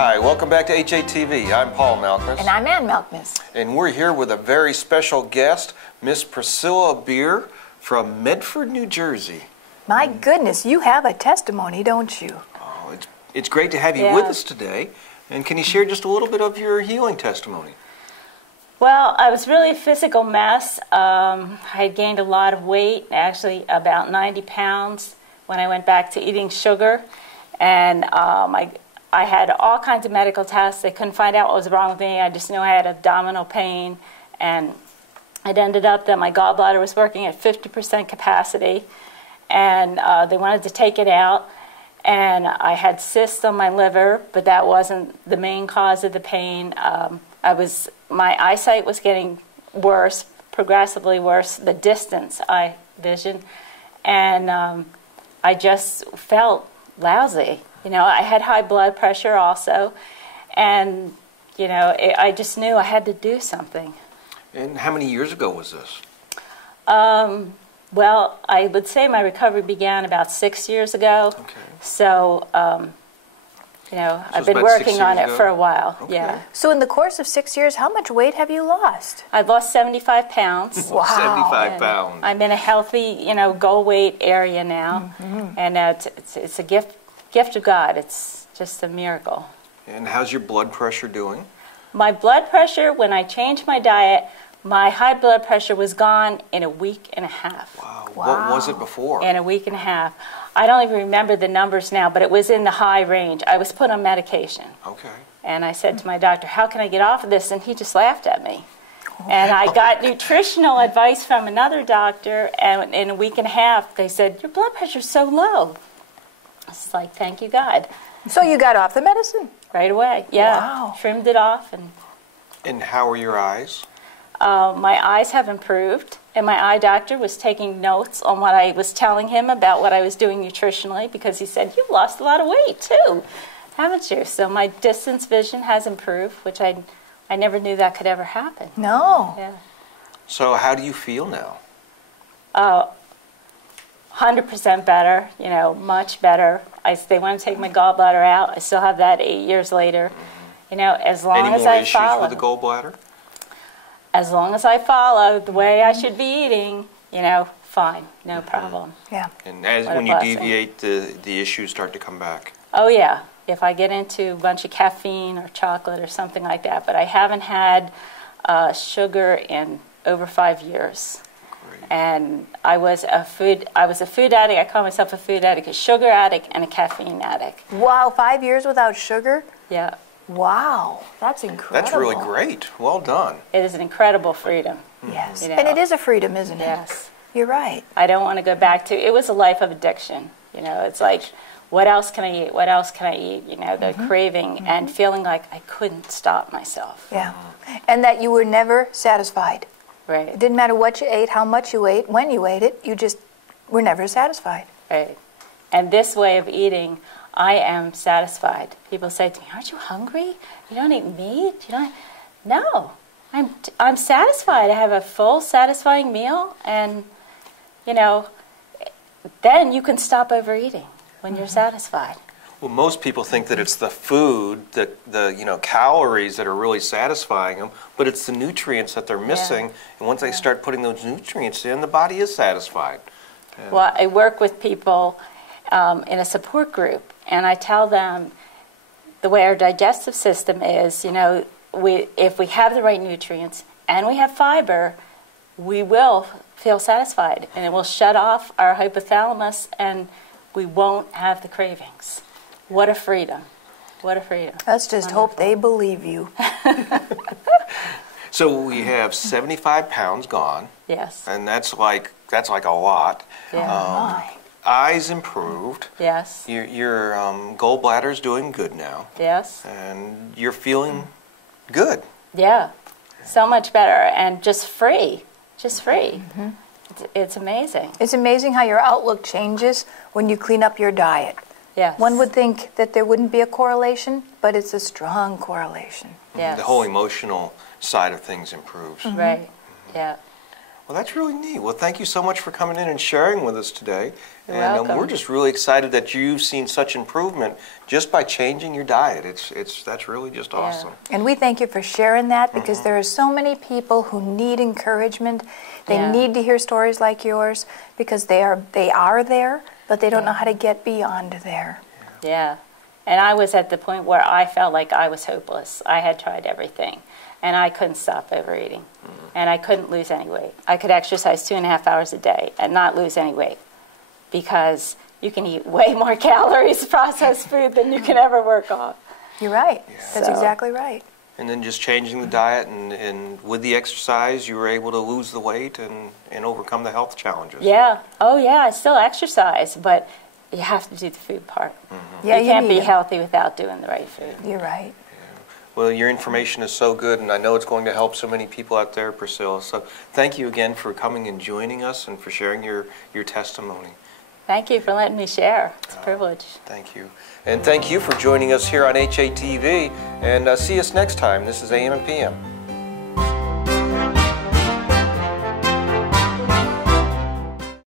Hi, welcome back to HATV. I'm Paul Malkmus. And I'm Ann Malkmus. And we're here with a very special guest, Miss Priscilla Bier from Medford, New Jersey. My goodness, you have a testimony, don't you? Oh, it's great to have you with us today. And can you share just a little bit of your healing testimony? Well, I was really a physical mess. I had gained a lot of weight, actually about 90 pounds when I went back to eating sugar. And I had all kinds of medical tests. They couldn't find out what was wrong with me. I just knew I had abdominal pain. And it ended up that my gallbladder was working at 50% capacity. And they wanted to take it out. And I had cysts on my liver, but that wasn't the main cause of the pain. My eyesight was getting worse, progressively worse, the distance eye vision. And I just felt lousy. You know, I had high blood pressure also, and, you know, I just knew I had to do something. And how many years ago was this? Well, I would say my recovery began about 6 years ago. Okay. So, you know, I've been working on it for a while. Okay. Yeah. So in the course of 6 years, how much weight have you lost? I've lost 75 pounds. Wow. 75 pounds. I'm in a healthy, you know, goal weight area now. And it's a gift of God. It's just a miracle. And how's your blood pressure doing? My blood pressure, when I changed my diet, my high blood pressure was gone in a week and a half. Wow. What was it before? In a week and a half. I don't even remember the numbers now, but it was in the high range. I was put on medication. Okay. And I said to my doctor, how can I get off of this? And he just laughed at me. And I got nutritional advice from another doctor, and in a week and a half, they said, your blood pressure's so low. It's like, thank you, God. So you got off the medicine? Right away, yeah. Wow. Trimmed it off. And how are your eyes? My eyes have improved, and my eye doctor was taking notes on what I was telling him about what I was doing nutritionally, because he said, you've lost a lot of weight too, haven't you? So my distance vision has improved, which I never knew that could ever happen. No. Yeah. So how do you feel now? 100% better, you know, much better. They want to take my gallbladder out. I still have that 8 years later. You know, as long as I follow. Any more issues with the gallbladder? As long as I follow the way I should be eating, you know, fine, no problem. Yeah. And when you deviate, the issues start to come back? Oh, yeah. If I get into a bunch of caffeine or chocolate or something like that. But I haven't had sugar in over 5 years. Great. And I was a food addict. I call myself a food addict, a sugar addict, and a caffeine addict. Wow, 5 years without sugar? Yeah. Wow, that's incredible. That's really great. Well done. It is an incredible freedom. Yes, You know? and it is a freedom, isn't it? Yes. You're right. I don't want to go back to, it was a life of addiction. You know, it's like, what else can I eat? What else can I eat? You know, the craving and feeling like I couldn't stop myself. Yeah, and that you were never satisfied. Right. It didn't matter what you ate, how much you ate, when you ate it, you just were never satisfied. Right. And this way of eating, I am satisfied. People say to me, aren't you hungry? You don't eat meat? You don't? No. I'm satisfied. I have a full, satisfying meal, and, you know, then you can stop overeating when you're satisfied. Well, most people think that it's the food, the calories that are really satisfying them, but it's the nutrients that they're missing. And once they start putting those nutrients in, the body is satisfied. And well, I work with people in a support group, and I tell them the way our digestive system is, you know, if we have the right nutrients and we have fiber, we will feel satisfied, and it will shut off our hypothalamus, and we won't have the cravings. What a freedom. What a freedom. Let's just hope they believe you. so we have 75 pounds gone. Yes. And that's like a lot. Yeah. Eyes improved. Yes. Your gallbladder's doing good now. Yes. And you're feeling good. Yeah. So much better, and just free. Just free. It's amazing. It's amazing how your outlook changes when you clean up your diet. Yes. One would think that there wouldn't be a correlation, but it's a strong correlation. Yes. The whole emotional side of things improves. Right. Yeah. Well, that's really neat. Well, thank you so much for coming in and sharing with us today. You're and welcome. We're just really excited that you've seen such improvement just by changing your diet. That's really just awesome. And we thank you for sharing that, because there are so many people who need encouragement. They need to hear stories like yours, because they are there, but they don't know how to get beyond there. Yeah. And I was at the point where I felt like I was hopeless. I had tried everything, and I couldn't stop overeating. And I couldn't lose any weight. I could exercise 2.5 hours a day and not lose any weight, because you can eat way more calories, processed food, than you can ever work off. You're right. Yeah. That's exactly right. And then just changing the diet and with the exercise, you were able to lose the weight and overcome the health challenges. Yeah. Oh, yeah, I still exercise, but you have to do the food part. Yeah, you can't need be it. healthy without doing the right food. You're right. Well, your information is so good, and I know it's going to help so many people out there, Priscilla. So thank you again for coming and joining us and for sharing your testimony. Thank you for letting me share. It's a privilege. Thank you. And thank you for joining us here on HATV. And see us next time. This is AM and PM.